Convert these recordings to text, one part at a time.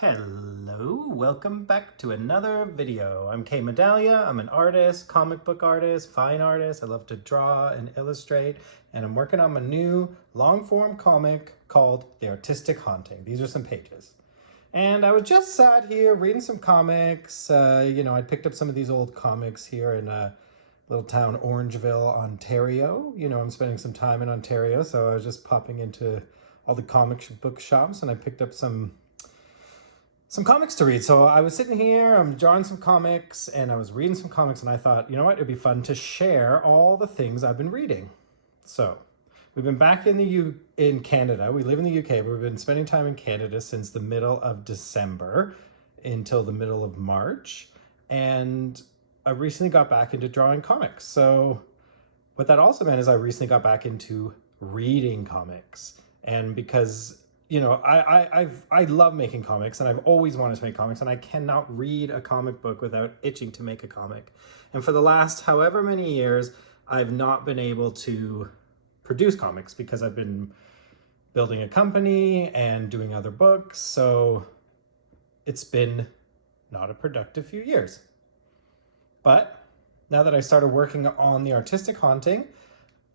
Hello, welcome back to another video. I'm Kay Medallia. I'm an artist, comic book artist, fine artist. I love to draw and illustrate, and I'm working on my new long-form comic called The Artistic Haunting. These are some pages. And I was just sat here reading some comics. I picked up some of these old comics here in little town Orangeville, Ontario. I'm spending some time in Ontario, so I was just popping into all the comic book shops, and I picked up some comics to read. So I was sitting here, I'm drawing some comics, and I was reading some comics, and I thought, you know what, it'd be fun to share all the things I've been reading. So we've been back in Canada. We live in the UK, but we've been spending time in Canada since the middle of December until the middle of March. And I recently got back into drawing comics. So what that also meant is I recently got back into reading comics. And because I love making comics, and I've always wanted to make comics, and I cannot read a comic book without itching to make a comic. And for the last however many years, I've not been able to produce comics because I've been building a company and doing other books. So it's been not a productive few years. But now that I started working on The Artistic Haunting,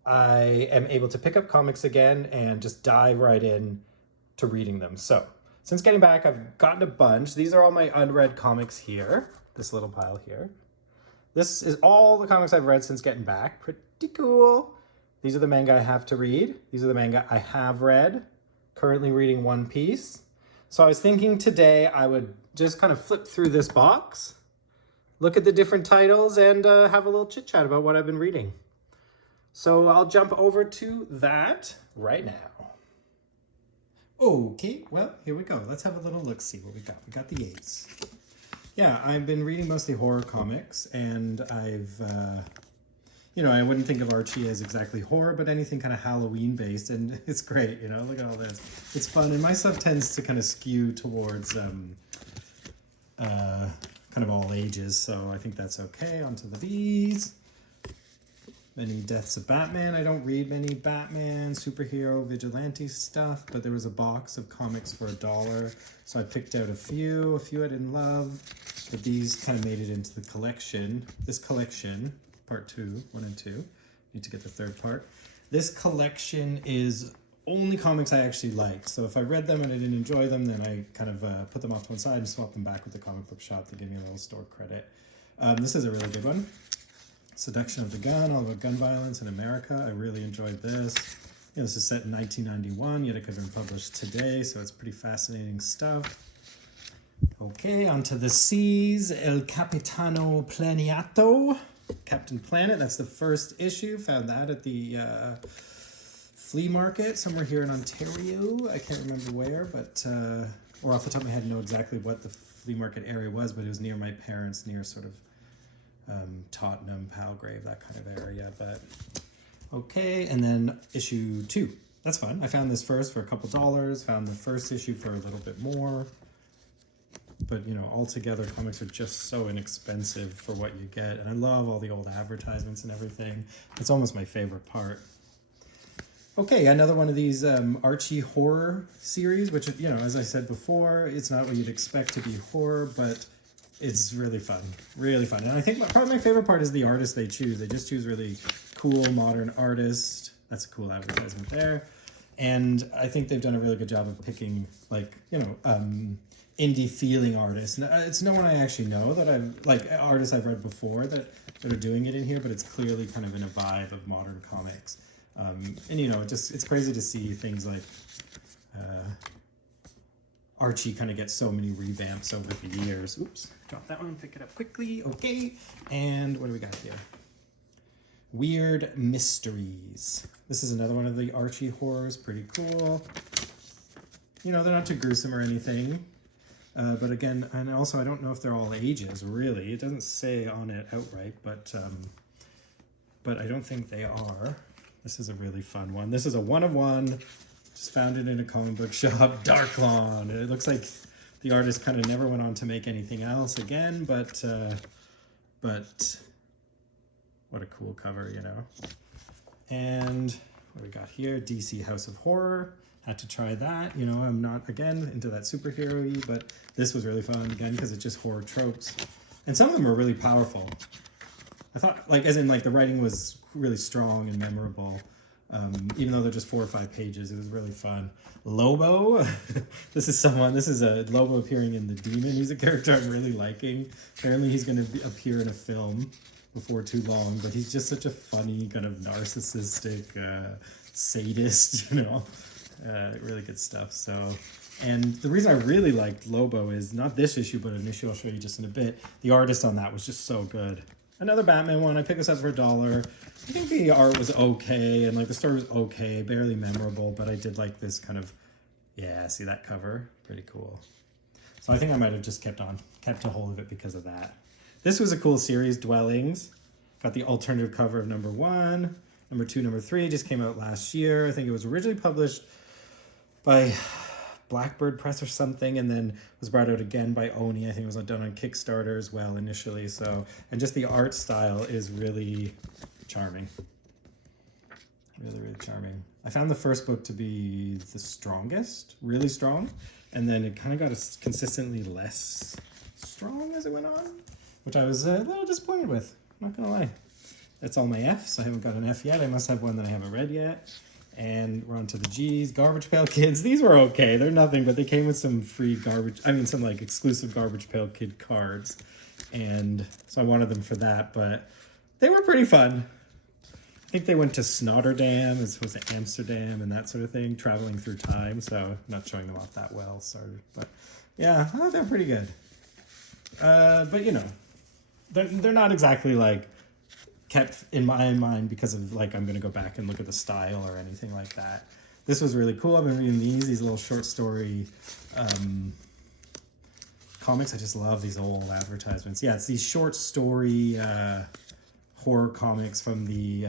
I am able to pick up comics again and just dive right in to reading them. So since getting back, I've gotten a bunch. These are all my unread comics here, this little pile here. This is all the comics I've read since getting back. Pretty cool. These are the manga I have to read. These are the manga I have read. Currently reading One Piece. So I was thinking today I would just kind of flip through this box, look at the different titles, and have a little chit chat about what I've been reading. So I'll jump over to that right now. Okay, well, here we go. Let's have a little look-see what we got. We got the Ace. Yeah, I've been reading mostly horror comics, and I've, I wouldn't think of Archie as exactly horror, but anything kind of Halloween-based, and it's great, look at all this. It's fun, and my stuff tends to kind of skew towards kind of all ages, so I think that's okay. On to the B's. Many Deaths of Batman. I don't read many Batman, superhero, vigilante stuff, but there was a box of comics for $1, so I picked out a few I didn't love, but these kind of made it into the collection. This collection, part 2, 1 and 2, need to get the third part. This collection is only comics I actually liked, so if I read them and I didn't enjoy them, then I kind of put them off to one side and swapped them back with the comic book shop to give me a little store credit. This is a really good one. Seduction of the Gun, all about gun violence in America. I really enjoyed this. This is set in 1991, yet it could have been published today, so it's pretty fascinating stuff. Okay, on to the C's. El Capitano Planiato. Captain Planet, that's the first issue. Found that at the flea market somewhere here in Ontario. I can't remember where, but, or off the top of my head, know exactly what the flea market area was, but it was near my parents, near sort of Tottenham, Palgrave, that kind of area. But okay, and then issue 2. That's fun. I found this first for a couple dollars, found the first issue for a little bit more. But altogether comics are just so inexpensive for what you get, and I love all the old advertisements and everything. It's almost my favorite part. Okay, another one of these Archie horror series, which, as I said before, it's not what you'd expect to be horror, but it's really fun, really fun. And I think probably my favorite part is the artist they choose. They just choose really cool, modern artists. That's a cool advertisement there. And I think they've done a really good job of picking, indie feeling artists. It's no one I actually know that artists I've read before that are doing it in here, but it's clearly kind of in a vibe of modern comics. It's crazy to see things like Archie kind of gets so many revamps over the years. Oops, drop that one, pick it up quickly. Okay, and what do we got here? Weird Mysteries. This is another one of the Archie horrors, pretty cool. They're not too gruesome or anything. But again, and also I don't know if they're all ages, really. It doesn't say on it outright, but I don't think they are. This is a really fun one. This is a 1-of-1. Just found it in a comic book shop, Darklawn. It looks like the artist kind of never went on to make anything else again, but what a cool cover, And what do we got here? DC House of Horror. had to try that. You know, I'm not, again, into that superhero-y, but this was really fun, again, because it's just horror tropes. And some of them are really powerful. I thought, like, as in, like, the writing was really strong and memorable. Even though they're just 4 or 5 pages, it was really fun. Lobo, this is a Lobo appearing in The Demon. He's a character I'm really liking. Apparently he's going to appear in a film before too long, but he's just such a funny, kind of narcissistic sadist, you know, really good stuff. So, and the reason I really liked Lobo is not this issue, but an issue I'll show you just in a bit. The artist on that was just so good. Another Batman one. I picked this up for $1. I think the art was okay, and like the story was okay, barely memorable, but I did like this kind of, yeah, see that cover? Pretty cool. So I think I might have just kept a hold of it because of that. This was a cool series, Dwellings. Got the alternative cover of number 1. Number 2, number 3 just came out last year. I think it was originally published by Blackbird Press or something, and then was brought out again by Oni. I think it was done on Kickstarter as well initially. So, and just the art style is really charming. Really, really charming. I found the first book to be the strongest, really strong, and then it kind of got consistently less strong as it went on, which I was a little disappointed with. I'm not gonna lie. That's all my Fs. I haven't got an F yet. I must have one that I haven't read yet. And we're on to the G's. Garbage Pail Kids. These were okay. They're nothing, but they came with some free some like exclusive Garbage Pail Kid cards. And so I wanted them for that, but they were pretty fun. I think they went to Snotterdam as opposed to Amsterdam and that sort of thing, traveling through time. So I'm not showing them off that well, sorry. But yeah, they're pretty good. But you know, they're not exactly like kept in my mind because of like I'm gonna go back and look at the style or anything like that. This was really cool. I've been reading these little short story comics. I just love these old advertisements. Yeah, it's these short story horror comics from the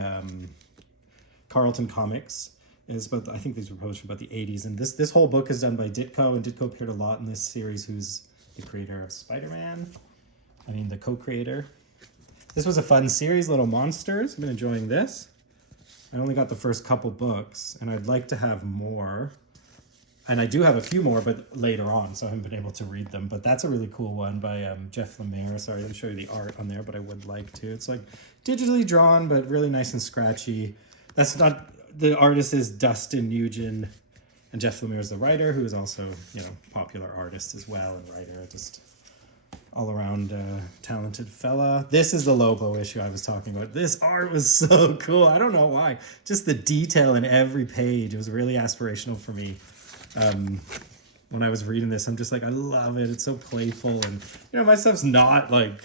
Carlton Comics. I think these were published about the 80s. And this whole book is done by Ditko, and Ditko appeared a lot in this series, who's the creator of Spider-Man. The co-creator. This was a fun series, Little Monsters. I've been enjoying this. I only got the first couple books, and I'd like to have more. And I do have a few more, but later on, so I haven't been able to read them. But that's a really cool one by Jeff Lemire. Sorry, I didn't show you the art on there, but I would like to. It's like digitally drawn, but really nice and scratchy. That's not... The artist is Dustin Nugent, and Jeff Lemire is the writer, who is also, you know, popular artist as well and writer. Just all around talented fella. This is the Lobo issue I was talking about. This art was so cool. I don't know why. Just the detail in every page. It was really aspirational for me. When I was reading this, I'm just like, I love it. It's so playful. And, you know, my stuff's not like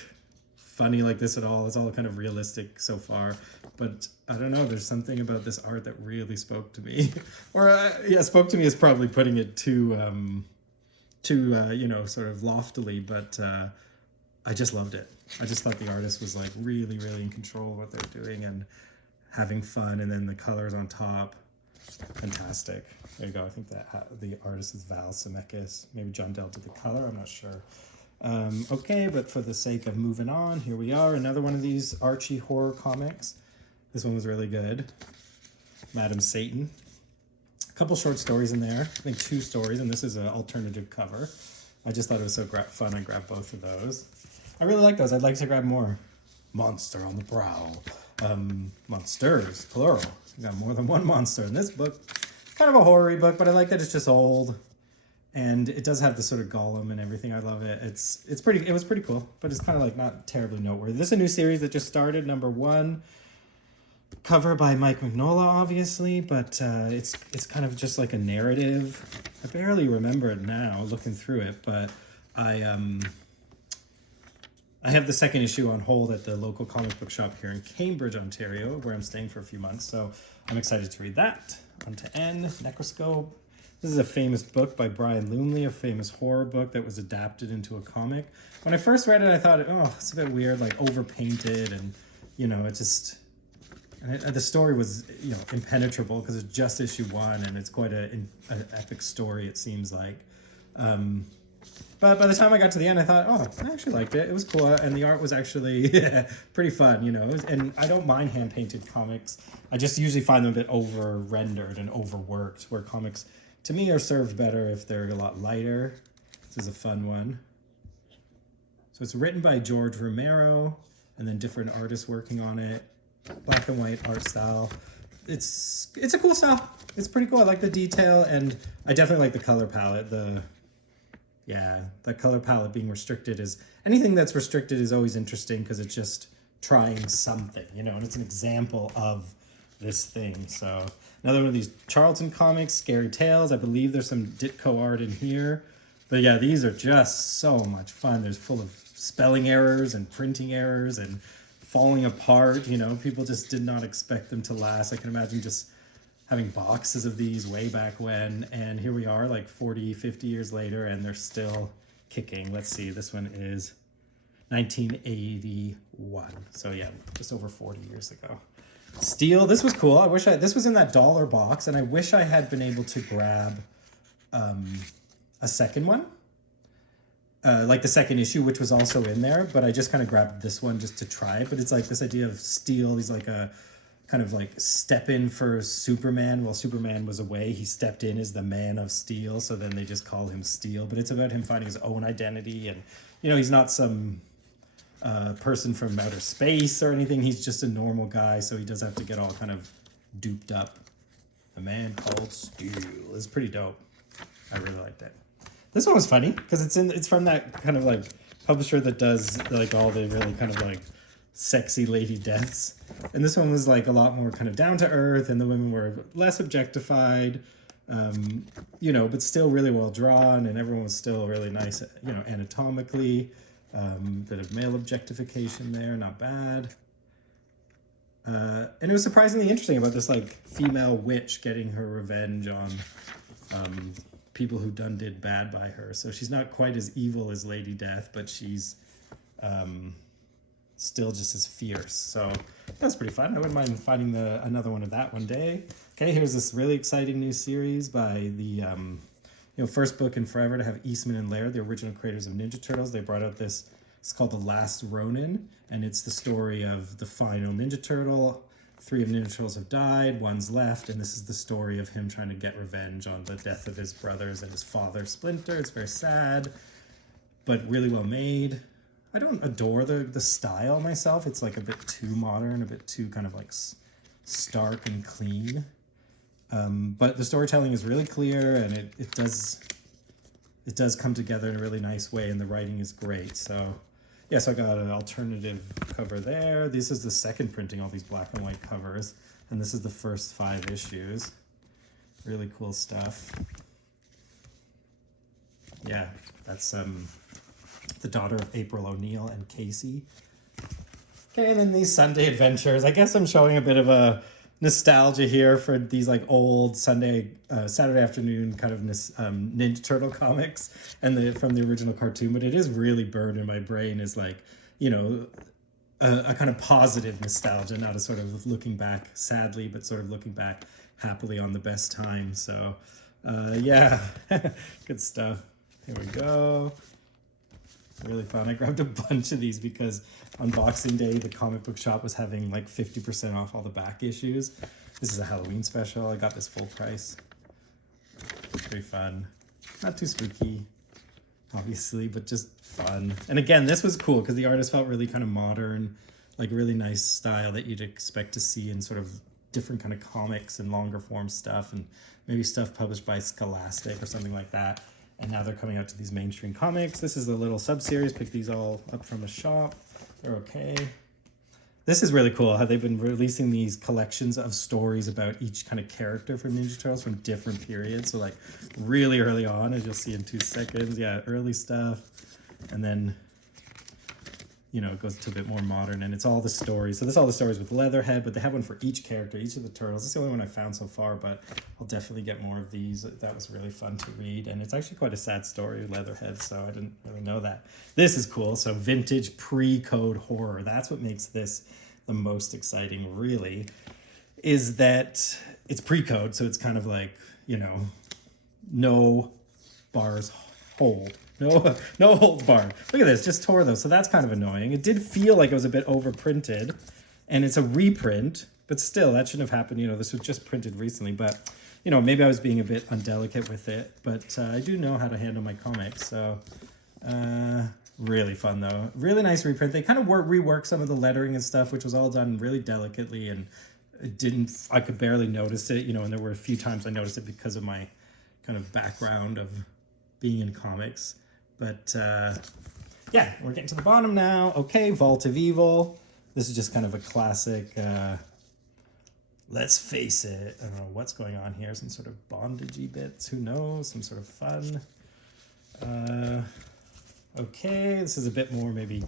funny like this at all. It's all kind of realistic so far. But I don't know. There's something about this art that really spoke to me. Or, yeah, spoke to me is probably putting it too you know, sort of loftily, but I just loved it. I just thought the artist was like really, really in control of what they're doing and having fun, and then the colors on top, fantastic. There you go. I think that the artist is Val Zemeckis. Maybe John Dell did the color, I'm not sure. Okay, but for the sake of moving on, here we are, another one of these Archie horror comics. This one was really good. Madam Satan. Couple short stories in there. I think 2 stories, and this is an alternative cover. I just thought it was so fun. I grabbed both of those. I really like those. I'd like to grab more. Monster on the Prowl. Monsters, plural. You got more than one monster in this book. It's kind of a horror book, but I like that it's just old, and it does have the sort of golem and everything. I love it. It was pretty cool, but it's kind of like not terribly noteworthy. This is a new series that just started, number 1. Cover by Mike Mignola, obviously, but it's kind of just like a narrative. I barely remember it now, looking through it, but I have the second issue on hold at the local comic book shop here in Cambridge, Ontario, where I'm staying for a few months, so I'm excited to read that. On to N, Necroscope. This is a famous book by Brian Lumley, a famous horror book that was adapted into a comic. When I first read it, I thought, oh, it's a bit weird, like overpainted, and, you know, it just... the story was, you know, impenetrable because it's just issue 1, and it's quite an epic story, it seems like. But by the time I got to the end, I thought, oh, I actually liked it. It was cool, and the art was actually pretty fun, you know. And I don't mind hand-painted comics. I just usually find them a bit over-rendered and overworked, where comics to me, are served better if they're a lot lighter. This is a fun one. So it's written by George Romero, and then different artists working on it. Black and white art style. It's a cool style. It's pretty cool. I like the detail, and I definitely like the color palette. The color palette being restricted is, anything that's restricted is always interesting because it's just trying something, you know, and it's an example of this thing. So another one of these Charlton comics, Scary Tales. I believe there's some Ditko art in here. But yeah, these are just so much fun. There's full of spelling errors and printing errors and falling apart. You know, people just did not expect them to last. I can imagine just having boxes of these way back when. And here we are like 40, 50 years later, and they're still kicking. Let's see, this one is 1981. So yeah, just over 40 years ago. Steel, this was cool. This was in that dollar box, and I wish I had been able to grab a second one. Like the second issue, which was also in there, but I just kind of grabbed this one just to try it. But it's like this idea of Steel. He's like a kind of like step in for Superman. While Superman was away, he stepped in as the Man of Steel. So then they just call him Steel. But it's about him finding his own identity, and you know, he's not some person from outer space or anything. He's just a normal guy, so he does have to get all kind of duped up. The Man Called Steel is pretty dope. I really liked it. This one was funny because it's from that kind of like publisher that does like all the really kind of like sexy lady deaths, and this one was like a lot more kind of down to earth, and the women were less objectified, you know, but still really well drawn, and everyone was still really nice, you know, anatomically. Bit of male objectification there, not bad. And it was surprisingly interesting about this like female witch getting her revenge on people who did bad by her. So she's not quite as evil as Lady Death, but she's still just as fierce. So that was pretty fun. I wouldn't mind finding another one of that one day. Okay, here's this really exciting new series by the first book in forever to have Eastman and Laird, the original creators of Ninja Turtles. They brought out this, it's called The Last Ronin, and it's the story of the final Ninja Turtle. 3 of Ninja Turtles have died, 1's left, and this is the story of him trying to get revenge on the death of his brothers and his father, Splinter. It's very sad, but really well made. I don't adore the style myself. It's like a bit too modern, a bit too kind of like stark and clean. But the storytelling is really clear, and it does come together in a really nice way, and the writing is great. So yes, I got an alternative cover there. This is the second printing, all these black and white covers, and this is the first 5 issues. Really cool stuff. Yeah, that's the daughter of April O'Neil and Casey. Okay, and then these Sunday adventures. I guess I'm showing a bit of a nostalgia here for these like old Saturday afternoon kind of Ninja Turtle comics and from the original cartoon, but it is really burned in my brain as like, you know, a kind of positive nostalgia, not a sort of looking back sadly, but sort of looking back happily on the best time. So yeah, good stuff. Here we go. Really fun. I grabbed a bunch of these because on Boxing Day, the comic book shop was having like 50% off all the back issues. This is a Halloween special. I got this full price. Pretty fun. Not too spooky, obviously, but just fun. And again, this was cool because the artist felt really kind of modern, like really nice style that you'd expect to see in sort of different kind of comics and longer form stuff, and maybe stuff published by Scholastic or something like that. And now they're coming out to these mainstream comics. This is a little sub-series. Picked these all up from a shop. They're okay. This is really cool how they've been releasing these collections of stories about each kind of character from Ninja Turtles from different periods. So like really early on, as you'll see in 2 seconds. Yeah, early stuff. And then, you know, it goes to a bit more modern, and it's all the stories. So there's all the stories with Leatherhead, but they have one for each character, each of the turtles. It's the only one I found so far, but I'll definitely get more of these. That was really fun to read, and it's actually quite a sad story, Leatherhead, so I didn't really know that. This is cool. So vintage pre-code horror. That's what makes this the most exciting, really, is that it's pre-code, so it's kind of like, you know, no bars hold. No holds barred. Look at this, just tore those. So that's kind of annoying. It did feel like it was a bit overprinted, and it's a reprint, but still, that shouldn't have happened. You know, this was just printed recently, but you know, maybe I was being a bit undelicate with it, but I do know how to handle my comics. So really fun though. Really nice reprint. They kind of reworked some of the lettering and stuff, which was all done really delicately, and I could barely notice it, you know, and there were a few times I noticed it because of my kind of background of being in comics. But yeah, we're getting to the bottom now. Okay, Vault of Evil. This is just kind of a classic, let's face it, I don't know what's going on here, some sort of bondagey bits, who knows, some sort of fun. Okay, this is a bit more, maybe a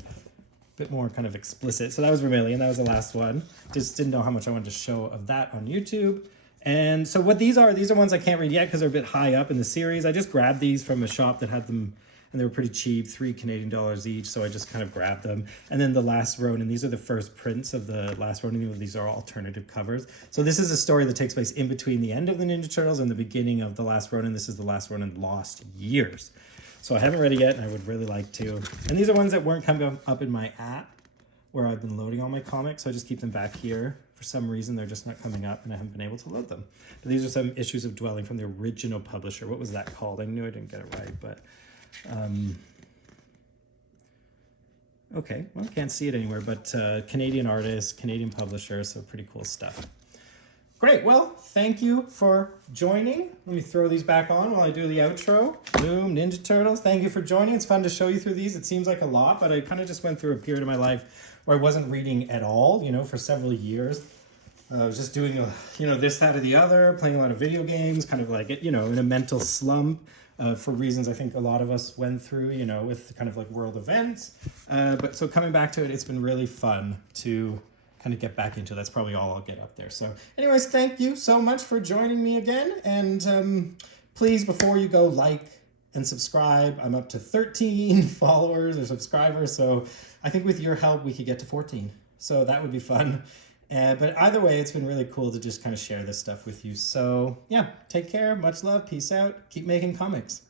bit more kind of explicit. So that was Vermilion, that was the last one. Just didn't know how much I wanted to show of that on YouTube. And so what these are ones I can't read yet because they're a bit high up in the series. I just grabbed these from a shop that had them, and they were pretty cheap, $3 Canadian each, so I just kind of grabbed them. And then The Last Ronin, these are the first prints of The Last Ronin. These are alternative covers. So this is a story that takes place in between the end of the Ninja Turtles and the beginning of The Last Ronin. This is The Last Ronin Lost Years. So I haven't read it yet, and I would really like to. And these are ones that weren't coming up in my app where I've been loading all my comics, so I just keep them back here. For some reason, they're just not coming up, and I haven't been able to load them. But these are some issues of Dwelling from the original publisher. What was that called? I knew I didn't get it right, but... okay, well, I can't see it anywhere, but Canadian artist, Canadian publisher, so pretty cool stuff. Great, well, thank you for joining. Let me throw these back on while I do the outro. Boom, Ninja Turtles, thank you for joining. It's fun to show you through these. It seems like a lot, but I kind of just went through a period of my life where I wasn't reading at all, you know, for several years. I was just doing, you know, this, that, or the other, playing a lot of video games, kind of like, you know, in a mental slump. For reasons I think a lot of us went through, you know, with kind of like world events. But so coming back to it, it's been really fun to kind of get back into it. That's probably all I'll get up there. So anyways, thank you so much for joining me again. And please, before you go, like and subscribe. I'm up to 13 followers or subscribers. So I think with your help, we could get to 14. So that would be fun. But either way, it's been really cool to just kind of share this stuff with you. So yeah, take care. Much love. Peace out. Keep making comics.